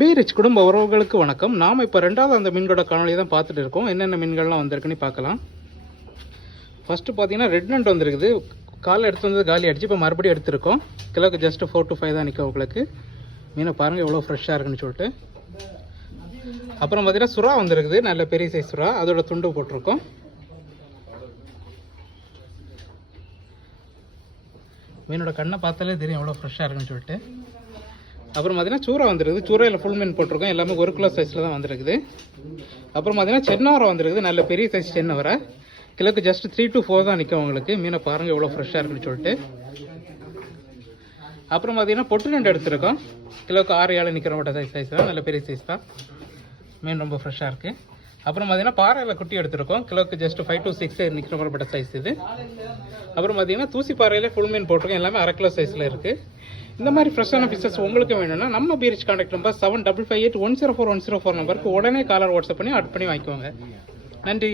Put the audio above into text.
பீரிச் குடும்ப உறவுகளுக்கு வணக்கம். நாம் இப்போ ரெண்டாவது அந்த மீன்களோட காணொலி தான் பார்த்துட்டு இருக்கோம். என்னென்ன மீன்கள்லாம் வந்திருக்குன்னு பார்க்கலாம். ஃபஸ்ட்டு பார்த்தீங்கன்னா ரெட் நண்ட் வந்திருக்குது. காலைல எடுத்து வந்தது காலி அடிச்சு இப்போ மறுபடியும் எடுத்திருக்கோம். கிலோக்கு ஜஸ்ட் ஃபோர் டு ஃபைவ் தான் நிற்கும் உங்களுக்கு. மீனை பாருங்கள் எவ்வளோ ஃப்ரெஷ்ஷாக இருக்குன்னு சொல்லிட்டு. அப்புறம் பார்த்தீங்கன்னா சுறா வந்திருக்குது. நல்ல பெரிய சைஸ் சுறா. அதோட துண்டு போட்டிருக்கோம். மீனோட கண்ணை பார்த்தாலே தெரியும் எவ்வளோ ஃப்ரெஷ்ஷாக இருக்குன்னு சொல்லிட்டு. அப்புறம் பார்த்தீங்கன்னா சூறா வந்துருக்குது. சூறையில் ஃபுல் மீன் போட்டிருக்கோம். எல்லாமே ஒரு கிலோ சைஸில் தான் வந்துருக்குது. அப்புறம் பார்த்தீங்கன்னா சென்னவரை வந்துருக்குது. நல்ல பெரிய சைஸ் சென்னவரை கிலோக்கு ஜஸ்ட் த்ரீ டு ஃபோர் தான் நிற்கும் உங்களுக்கு. மீனை பாருங்கள் எவ்வளோ ஃப்ரெஷ்ஷாக இருக்குன்னு சொல்லிட்டு. அப்புறம் பார்த்தீங்கன்னா பொட்டு நண்டு எடுத்திருக்கோம். கிலோக்கு ஆறு ஏழு நிற்கிற மட்டும் சைஸ் சைஸ் தான். நல்ல பெரிய சைஸ் தான். மீன் ரொம்ப ஃப்ரெஷ்ஷாக இருக்குது அப்புறம் பார்த்தீங்கன்னா பாறையில் குட்டி எடுத்திருக்கோம். கிலோக்கு ஜஸ்ட் ஃபைவ் டு சிக்ஸ் நிற்கிற மாதிரி சைஸ் இது. அப்புறம் பார்த்தீங்கன்னா தூசி பாறையில் ஃபுல் மீன் போட்டிருக்கோம். எல்லாமே அரை கிலோ சைஸில் இருக்குது இந்த மாதிரி ஃப்ரெஷ்ஷான ஃபிஷஸ் உங்களுக்கு வேணும்னா நம்ம பீரிச் contact number seven double five eight one zero four one zero four நம்பருக்கு உடனே காலர் வாட்ஸ்அப் பண்ணி ஆட் பண்ணி வாங்கிக்கோங்க. நன்றி.